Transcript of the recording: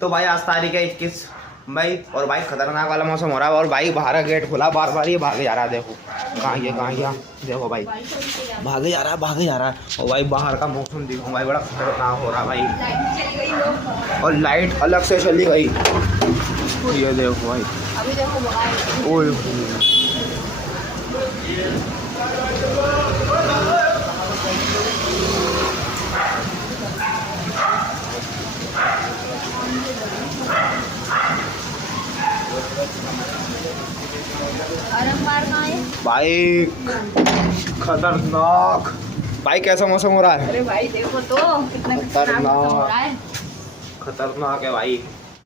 तो भाई आज तारीख है 21 भाई, और भाई खतरनाक वाला मौसम हो रहा है। और भाई बाहर का गेट खुला, बार बार ये भागे जा रहा है। देखो कहाँ गया देखो भाई, भागे जा रहा है। और भाई बाहर का मौसम देखो भाई, बड़ा खतरनाक हो रहा है भाई। और लाइट अलग से चली गई, ये देखो भाई। अभी देखो ओए भाई खतरनाक। भाई कैसा मौसम हो रहा है? अरे भाई देखो तो कितना खतरनाक मौसम हो रहा है। खतरनाक है भाई।